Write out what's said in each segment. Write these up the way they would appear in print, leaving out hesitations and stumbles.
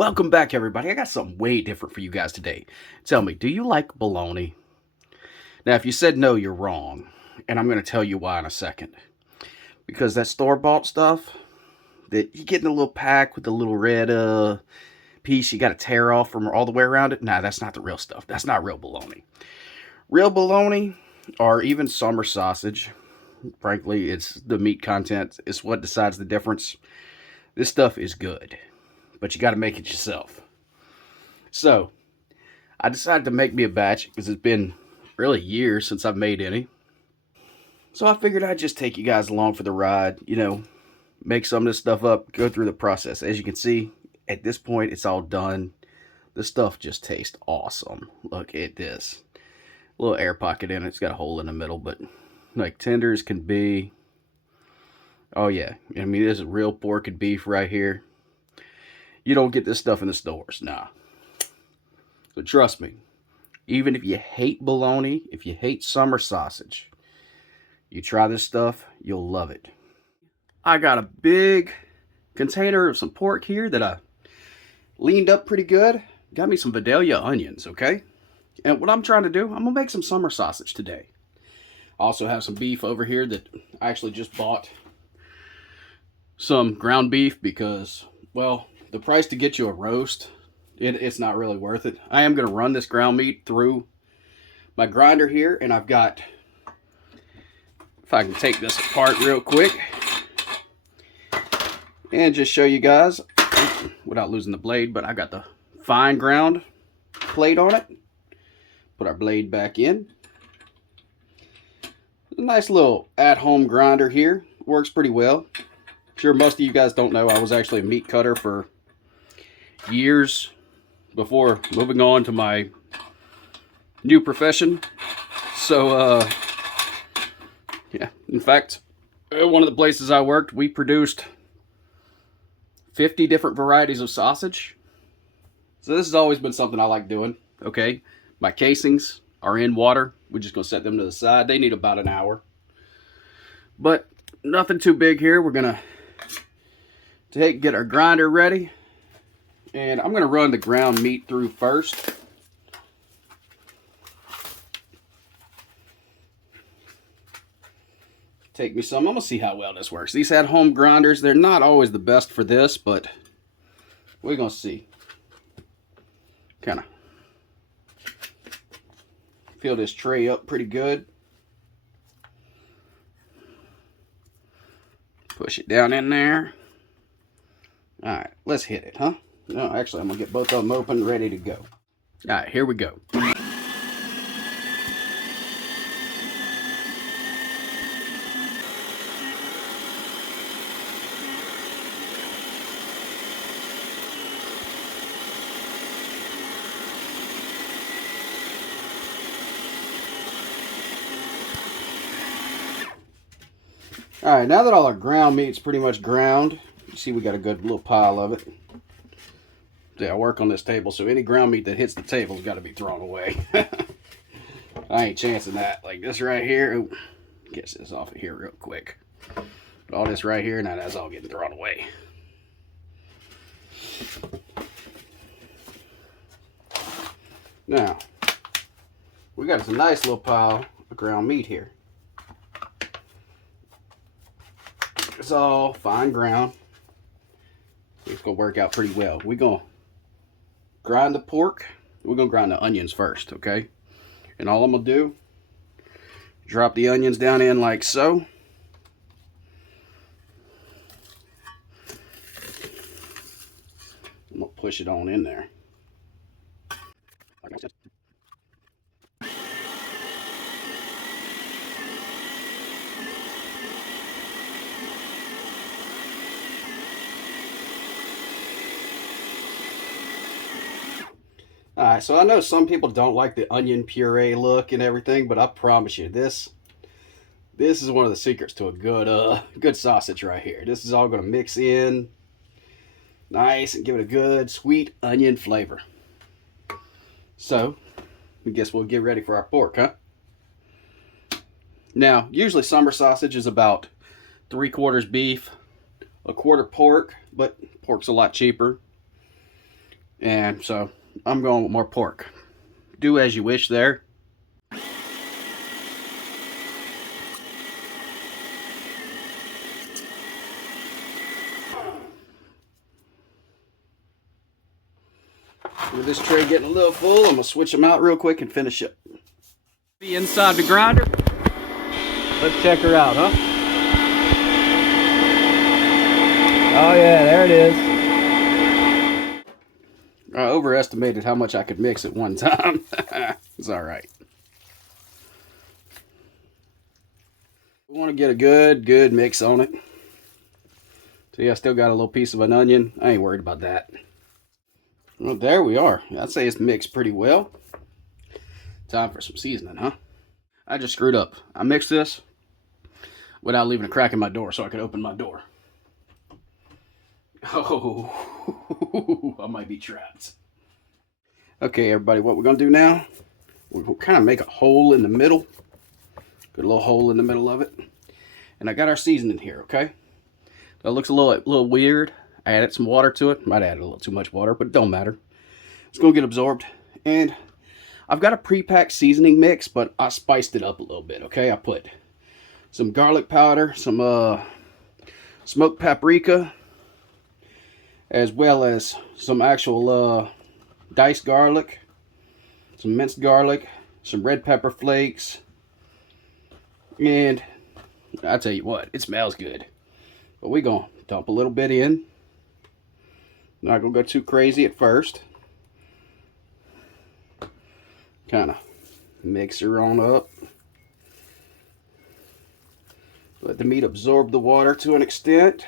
Welcome back, everybody. I got something way different for you guys today. Tell me, do you like bologna? Now, if you said no, you're wrong. And I'm going to tell you why in a second. Because that store-bought stuff that you get in a little pack with the little red piece you got to tear off from all the way around it, nah, that's not the real stuff. That's not real bologna. Real bologna, or even summer sausage, frankly, it's the meat content. It's what decides the difference. This stuff is good, but you got to make it yourself. So, I decided to make me a batch because it's been really years since I've made any. So I figured I'd just take you guys along for the ride, make some of this stuff up, go through the process. As you can see, at this point, it's all done. The stuff just tastes awesome. Look at this. A little air pocket in it. It's got a hole in the middle, but like tender as can be. Oh yeah, I mean, this is real pork and beef right here. You don't get this stuff in the stores, nah. So trust me, even if you hate bologna, if you hate summer sausage, you try this stuff, you'll love it. I got a big container of some pork here that I leaned up pretty good. Got me some Vidalia onions, okay? And what I'm trying to do, I'm gonna make some summer sausage today. I also have some beef over here that I actually just bought some ground beef because, well, the price to get you a roast, it's not really worth it. I am going to run this ground meat through my grinder here, and I've got, if I can take this apart real quick and just show you guys without losing the blade, but I got the fine ground plate on it. Put our blade back in. A nice little at-home grinder here. Works pretty well. Sure, most of you guys don't know I was actually a meat cutter for years before moving on to my new profession. So, yeah, in fact, one of the places I worked, we produced 50 different varieties of sausage. So this has always been something I like doing, okay? My casings are in water. We're just going to set them to the side. They need about an hour. But nothing too big here. We're going to get our grinder ready. And I'm going to run the ground meat through first. Take me some. I'm going to see how well this works. These at-home grinders, they're not always the best for this, but we're going to see. Kind of fill this tray up pretty good. Push it down in there. All right, let's hit it, huh? No, actually, I'm going to get both of them open, ready to go. All right, here we go. All right, now that all our ground meat's pretty much ground, you see we got a good little pile of it. Yeah, I work on this table, so any ground meat that hits the table's got to be thrown away. I ain't chancing that. Like this right here. Ooh, get this off of here real quick. All this right here, now that's all getting thrown away. Now, we got a nice little pile of ground meat here. It's all fine ground. It's going to work out pretty well. We're going to grind the pork. We're going to grind the onions first, okay? And all I'm going to do, drop the onions down in like so. I'm going to push it on in there. Alright, so I know some people don't like the onion puree look and everything, but I promise you, this is one of the secrets to a good sausage right here. This is all going to mix in nice and give it a good sweet onion flavor. So, I guess we'll get ready for our pork, huh? Now, usually summer sausage is about 3/4 beef, 1/4 pork, but pork's a lot cheaper. And so I'm going with more pork. Do as you wish there. With this tray getting a little full, I'm gonna switch them out real quick and finish up. Be inside the grinder. Let's check her out, huh? Oh yeah, there it is. I overestimated how much I could mix at one time. It's all right. We want to get a good mix on it. See, I still got a little piece of an onion. I ain't worried about that. Well, there we are. I'd say it's mixed pretty well. Time for some seasoning, huh? I just screwed up. I mixed this without leaving a crack in my door so I could open my door. Oh, I might be trapped. Okay, everybody, what we're going to do now, we'll kind of make a hole in the middle. Good little hole in the middle of it. And I got our seasoning here, okay? That looks a little weird. I added some water to it. Might add a little too much water, but it don't matter. It's going to get absorbed. And I've got a pre-packed seasoning mix, but I spiced it up a little bit, okay? I put some garlic powder, some smoked paprika, as well as some actual diced garlic, some minced garlic, some red pepper flakes, and I tell you what, it smells good. But we're going to dump a little bit in. Not going to go too crazy at first. Kind of mix her on up. Let the meat absorb the water to an extent.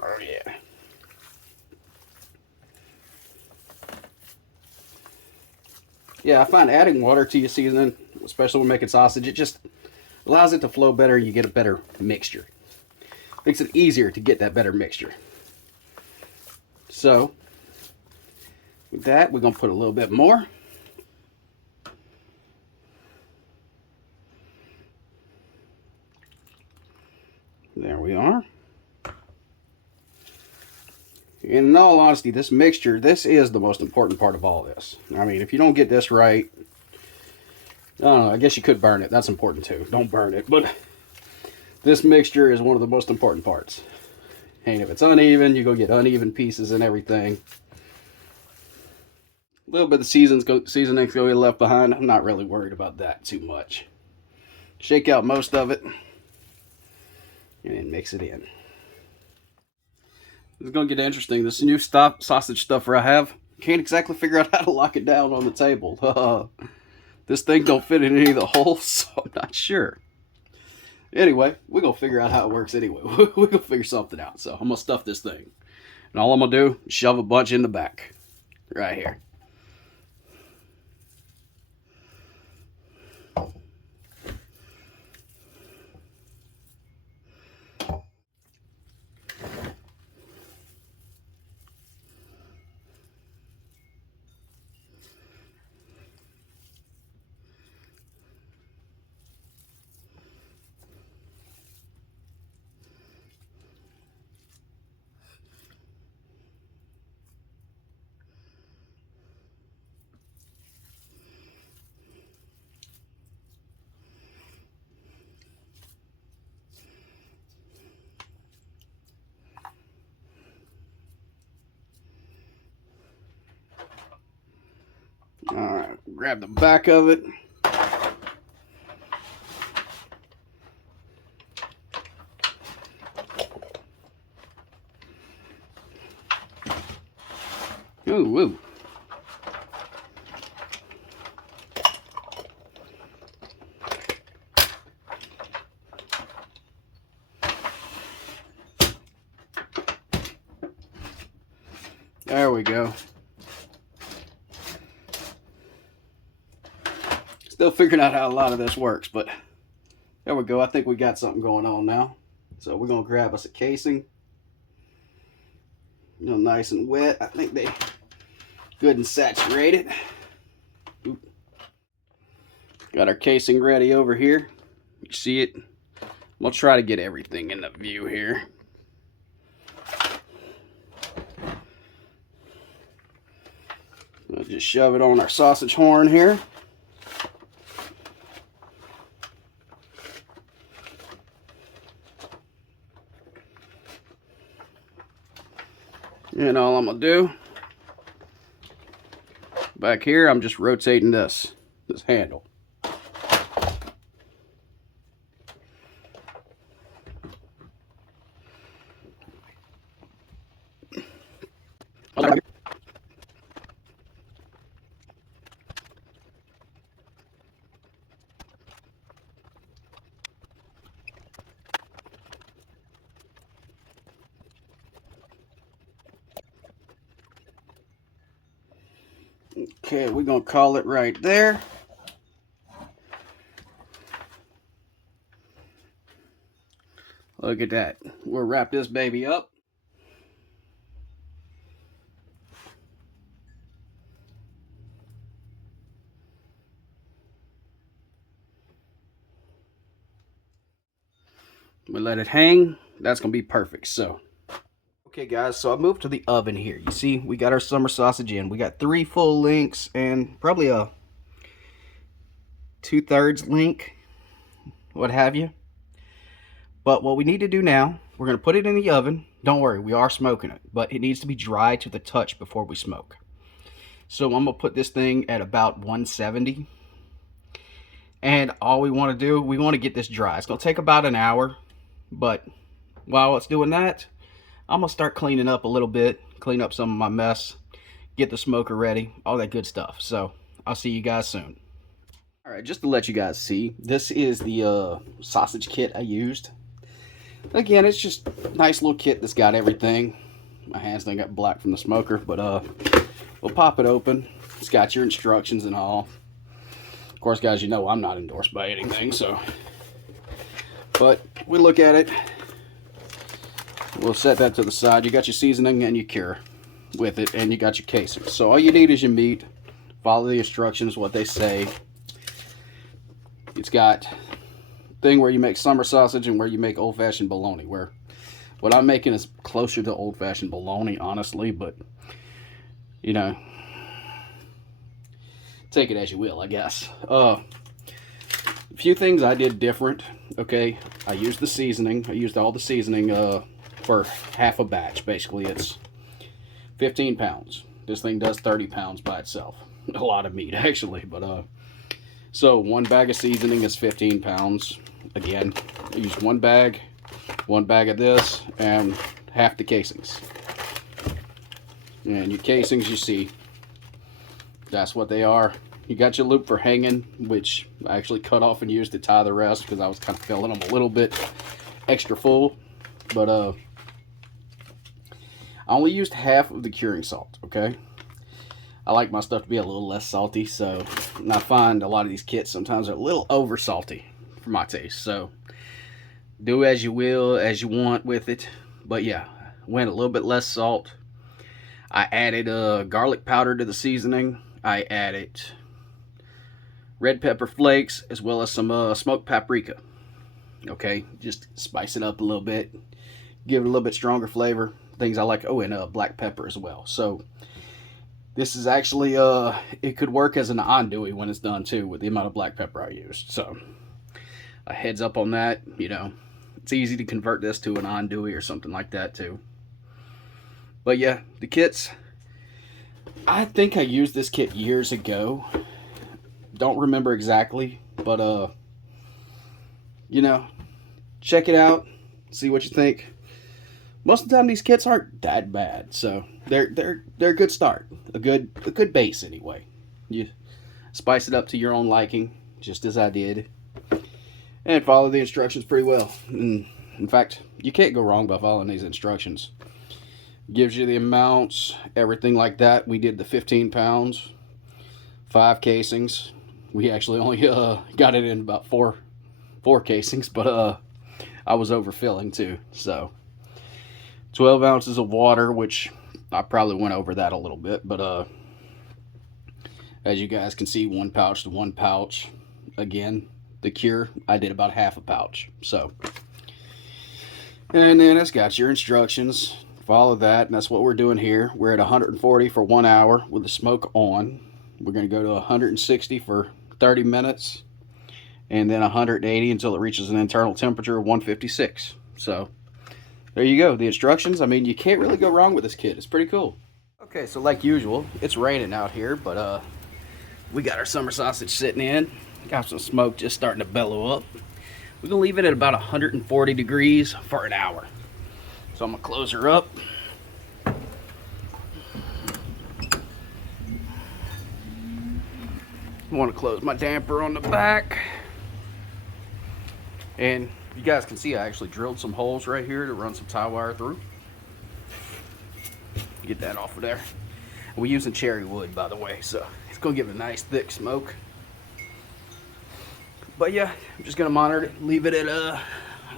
Oh yeah. Yeah, I find adding water to your seasoning, especially when making sausage, it just allows it to flow better and you get a better mixture. Makes it easier to get that better mixture. So, with that, we're going to put a little bit more. There we are. In all honesty, this mixture, this is the most important part of all this. I mean, if you don't get this right, I don't know, I guess you could burn it. That's important too. Don't burn it. But this mixture is one of the most important parts. And if it's uneven, you're going to get uneven pieces and everything. A little bit of seasoning's going to get left behind. I'm not really worried about that too much. Shake out most of it. And then mix it in. It's going to get interesting. This new sausage stuffer I have, can't exactly figure out how to lock it down on the table. This thing don't fit in any of the holes, so I'm not sure. Anyway, we're going to figure out how it works anyway. We're going to figure something out. So I'm going to stuff this thing. And all I'm going to do is shove a bunch in the back. Right here. Alright, grab the back of it. Ooh, woo. There we go. Still figuring out how a lot of this works, but there we go. I think we got something going on now. So we're going to grab us a casing. You know, nice and wet. I think they good and saturated. Got our casing ready over here. You see it We'll try to get everything in the view here. We'll just shove it on our sausage horn here. And all I'm gonna do back here, I'm just rotating this handle. Okay, we're gonna call it right there. Look at that. We'll wrap this baby up. We let it hang. That's gonna be perfect. So, okay guys, so I moved to the oven here. You see, we got our summer sausage in. We got 3 full links and probably a 2/3 link, what have you. But what we need to do now, we're gonna put it in the oven. Don't worry, we are smoking it, but it needs to be dry to the touch before we smoke. So I'm gonna put this thing at about 170. And all we wanna do, we wanna get this dry. It's gonna take about an hour, but while it's doing that, I'm gonna start cleaning up a little bit, clean up some of my mess, get the smoker ready, all that good stuff. So I'll see you guys soon. All right, just to let you guys see, this is the sausage kit I used. Again, it's just a nice little kit that's got everything. My hands done got black from the smoker, but we'll pop it open. It's got your instructions and all. Of course, guys, you know I'm not endorsed by anything, so. But we look at it. We'll set that to the side. You got your seasoning and your cure with it, and you got your casing. So all you need is your meat. Follow the instructions, what they say. It's got thing where you make summer sausage and where you make old-fashioned bologna, where what I'm making is closer to old-fashioned bologna, honestly, but you know, take it as you will, I guess. A few things I did different. Okay, I used the seasoning. I used all the seasoning for half a batch. Basically, it's 15 pounds. This thing does 30 pounds by itself. A lot of meat, actually, but so 1 bag of seasoning is 15 pounds. Again, I used 1 bag of this, and half the casings. And your casings, you see, that's what they are. You got your loop for hanging, which I actually cut off and used to tie the rest because I was kind of filling them a little bit extra full. But I only used half of the curing salt, okay? I like my stuff to be a little less salty, so and I find a lot of these kits sometimes are a little over salty for my taste. So do as you will, as you want with it. But yeah, went a little bit less salt. I added garlic powder to the seasoning. I added red pepper flakes as well as some smoked paprika. Okay, just spice it up a little bit, give it a little bit stronger flavor. Things I like. Oh, and black pepper as well. So this is actually it could work as an andouille when it's done too, with the amount of black pepper I used. So a heads up on that. You know, it's easy to convert this to an andouille or something like that too. But yeah, the kits, I think I used this kit years ago. Don't remember exactly, but you know, check it out, see what you think. Most of the time these kits aren't that bad, so they're a good start, a good base anyway. You spice it up to your own liking, just as I did, and follow the instructions pretty well. And in fact, you can't go wrong by following these instructions. Gives you the amounts, everything like that. We did the 15 pounds, 5 casings. We actually only got it in about four casings, but I was overfilling too. So 12 ounces of water, which I probably went over that a little bit, but as you guys can see, 1 pouch to 1 pouch. Again, the cure, I did about half a pouch. So And then it's got your instructions. Follow that, and that's what we're doing here. We're at 140 for 1 hour with the smoke on. We're going to go to 160 for 30 minutes, and then 180 until it reaches an internal temperature of 156. So there you go. The instructions. I mean, you can't really go wrong with this kit. It's pretty cool. Okay, so like usual, it's raining out here, but we got our summer sausage sitting in. Got some smoke just starting to bellow up. We're gonna leave it at about 140 degrees for an hour. So I'm gonna close her up. I want to close my damper on the back. And you guys can see I actually drilled some holes right here to run some tie wire through. Get that off of there. We're using cherry wood, by the way, so it's gonna give it a nice thick smoke. But yeah, I'm just gonna monitor it, leave it at I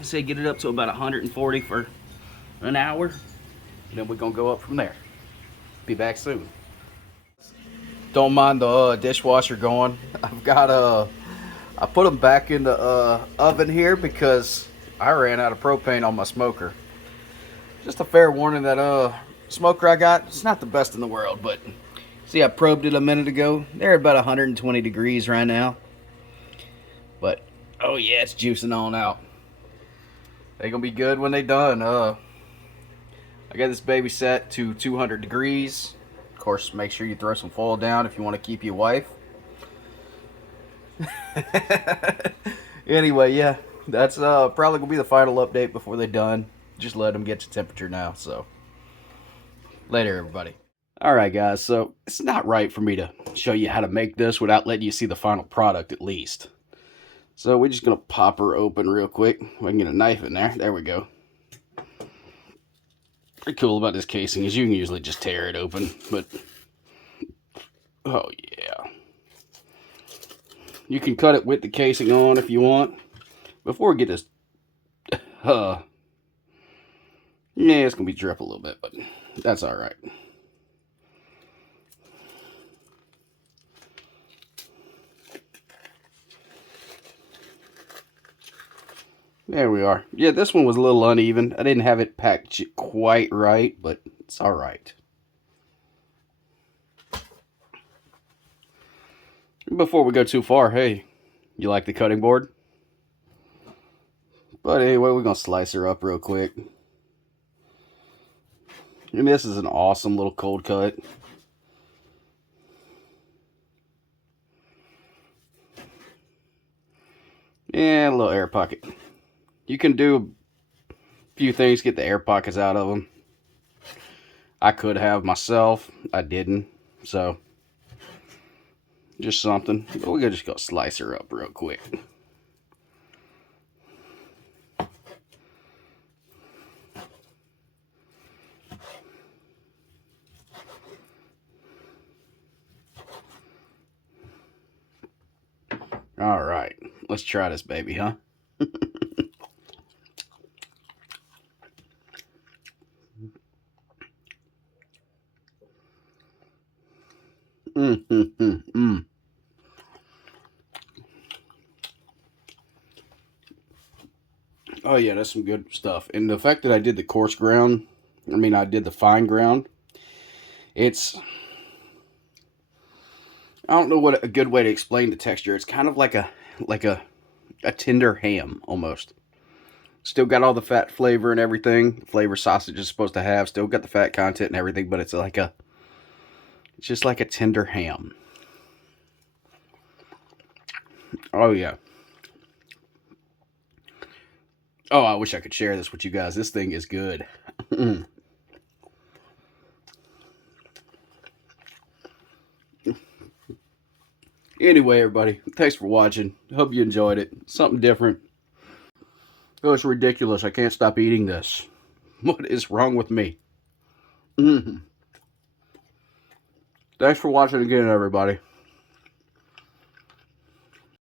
say get it up to about 140 for an hour, and then we're gonna go up from there. Be back soon. Don't mind the dishwasher going. I've got I put them back in the oven here because I ran out of propane on my smoker. Just a fair warning that smoker I got, it's not the best in the world, but see, I probed it a minute ago. They're at about 120 degrees right now. But oh yeah, it's juicing on out. They're gonna be good when they done. I got this baby set to 200 degrees. Of course, make sure you throw some foil down if you want to keep your wife. Anyway, yeah, that's probably gonna be the final update before they're done. Just let them get to temperature now. So later, everybody. All right, guys. So it's not right for me to show you how to make this without letting you see the final product at least. So we're just gonna pop her open real quick. We can get a knife in there. There we go. Pretty cool about this casing is you can usually just tear it open, but oh yeah. You can cut it with the casing on if you want. Before we get this, yeah, it's gonna be drip a little bit, but that's all right. There we are. Yeah, this one was a little uneven. I didn't have it packed quite right, but it's all right. Before we go too far, hey, you like the cutting board? But anyway, we're going to slice her up real quick. And this is an awesome little cold cut. And a little air pocket. You can do a few things, get the air pockets out of them. I could have myself. I didn't. So, just something. But we're just going to slice her up real quick. All right, let's try this baby, huh? Oh yeah, that's some good stuff. And the fact that I did the coarse ground, I did the fine ground, it's, I don't know what a good way to explain the texture. It's kind of like a tender ham almost. Still got all the fat flavor and everything. The flavor sausage is supposed to have. Still got the fat content and everything, but it's just like a tender ham. Oh yeah. Oh, I wish I could share this with you guys. This thing is good. Anyway, everybody, thanks for watching. Hope you enjoyed it. Something different. Oh, it's ridiculous. I can't stop eating this. What is wrong with me? Thanks for watching again, everybody.